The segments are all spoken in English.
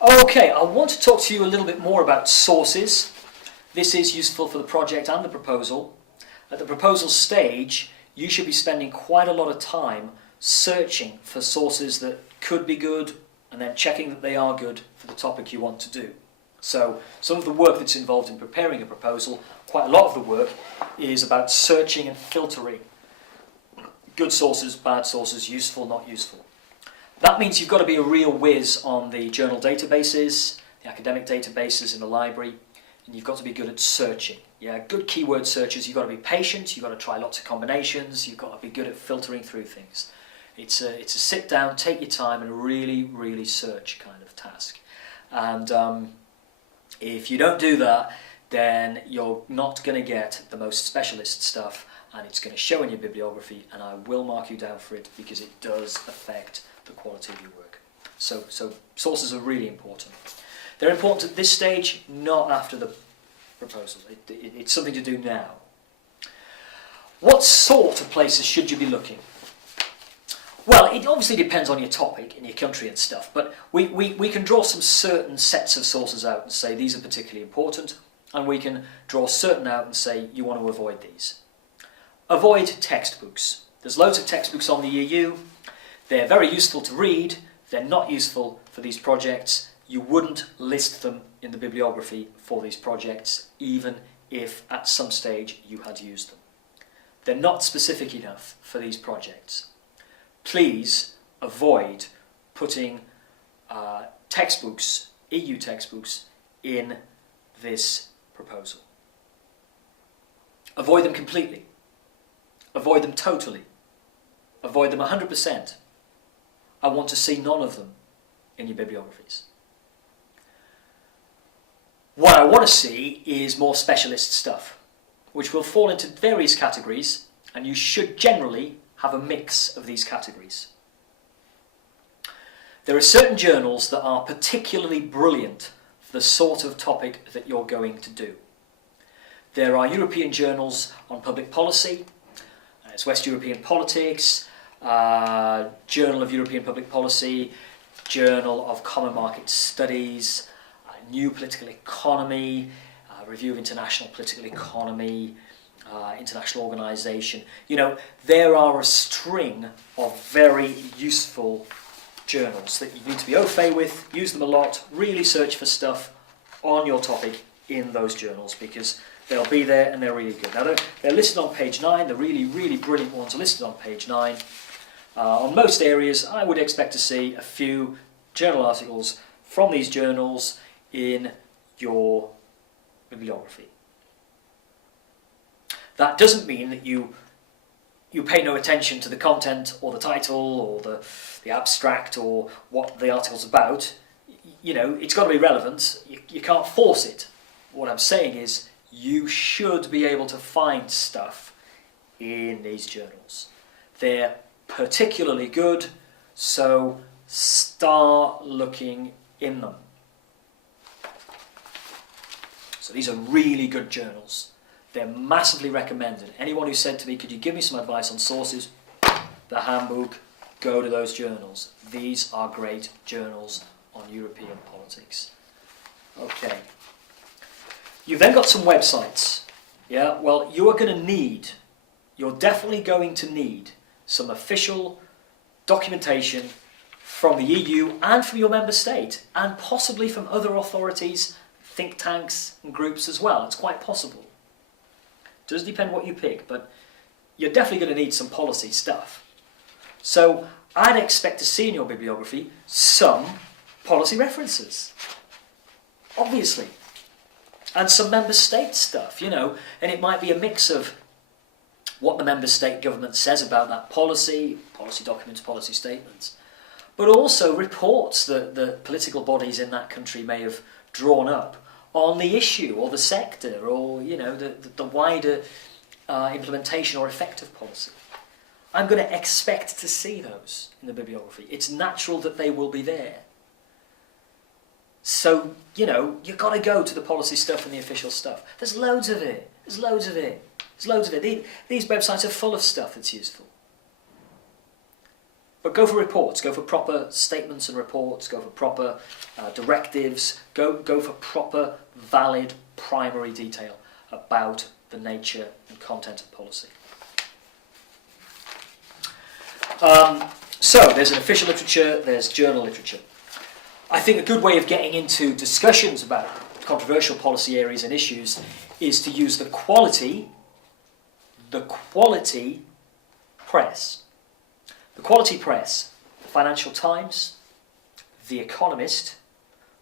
Okay, I want to talk to you a little bit more about sources. This is useful for the project and the proposal. At the proposal stage, you should be spending quite a lot of time searching for sources that could be good and then checking that they are good for the topic you want to do. So some of the work that's involved in preparing a proposal, quite a lot of the work, is about searching and filtering. Good sources, bad sources, useful, not useful. That means you've got to be a real whiz on the journal databases, the academic databases in the library, and you've got to be good at searching. Yeah, good keyword searches. You've got to be patient, you've got to try lots of combinations, you've got to be good at filtering through things. It's a sit down, take your time and really search kind of task. And if you don't do that, then you're not going to get the most specialist stuff, and it's going to show in your bibliography, and I will mark you down for it because it does affect the quality of your work. So sources are really important. They're important at this stage, not after the proposal. It's something to do now. What sort of places should you be looking? Well, it obviously depends on your topic and your country and stuff, but we can draw some certain sets of sources out and say these are particularly important, and we can draw certain out and say you want to avoid these. Avoid textbooks. There's loads of textbooks on the EU. They're very useful to read. They're not useful for these projects. You wouldn't list them in the bibliography for these projects, even if at some stage you had used them. They're not specific enough for these projects. Please avoid putting textbooks, EU textbooks, in this proposal. Avoid them completely. Avoid them totally. Avoid them 100%. I want to see none of them in your bibliographies. What I want to see is more specialist stuff, which will fall into various categories, and you should generally have a mix of these categories. There are certain journals that are particularly brilliant for the sort of topic that you're going to do. There are European journals on public policy, it's West European Politics, Journal of European Public Policy, Journal of Common Market Studies, New Political Economy, Review of International Political Economy, International Organisation. You know, there are a string of very useful journals that you need to be au fait with, use them a lot, really search for stuff on your topic in those journals because they'll be there and they're really good. Now they're listed on page 9, the really brilliant ones are listed on page 9. On most areas, I would expect to see a few journal articles from these journals in your bibliography. That doesn't mean that you pay no attention to the content or the title or the abstract or what the article's about. You know, it's got to be relevant. You can't force it. What I'm saying is you should be able to find stuff in these journals. They're particularly good, so start looking in them. So these are really good journals. They're massively recommended. Anyone who said to me, could you give me some advice on sources? The handbook, go to those journals. These are great journals on European politics. Okay. You've then got some websites. Yeah, well, you're definitely going to need some official documentation from the EU and from your member state, and possibly from other authorities, think tanks and groups as well. It's quite possible. It does depend what you pick, but you're definitely going to need some policy stuff. So I'd expect to see in your bibliography some policy references, obviously, and some member state stuff, you know, and it might be a mix of what the member state government says about that policy documents, policy statements, but also reports that the political bodies in that country may have drawn up on the issue or the sector or, you know, the wider implementation or effect of policy. I'm going to expect to see those in the bibliography. It's natural that they will be there. So, you know, you've got to go to the policy stuff and the official stuff. There's loads of it. There's loads of it. These websites are full of stuff that's useful. But go for reports, go for proper statements and reports, go for proper directives, go for proper, valid, primary detail about the nature and content of policy. So there's an official literature, there's journal literature. I think a good way of getting into discussions about controversial policy areas and issues is to use the quality press. The quality press, the Financial Times, The Economist,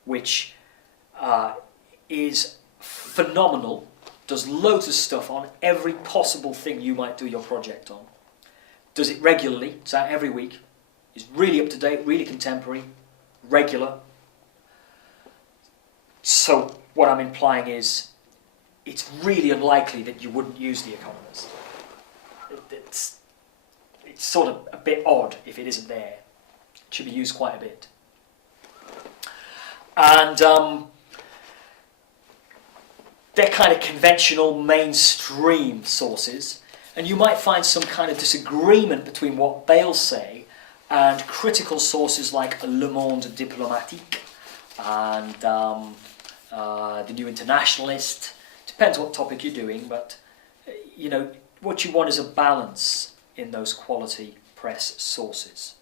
which is phenomenal, does loads of stuff on every possible thing you might do your project on. Does it regularly, it's out every week, is really up to date, really contemporary, regular. So what I'm implying is it's really unlikely that you wouldn't use The Economist. It's sort of a bit odd if it isn't there. It should be used quite a bit. And they're kind of conventional mainstream sources, and you might find some kind of disagreement between what they'll say and critical sources like Le Monde Diplomatique and the New Internationalist. Depends what topic you're doing, but you know what you want is a balance in those quality press sources.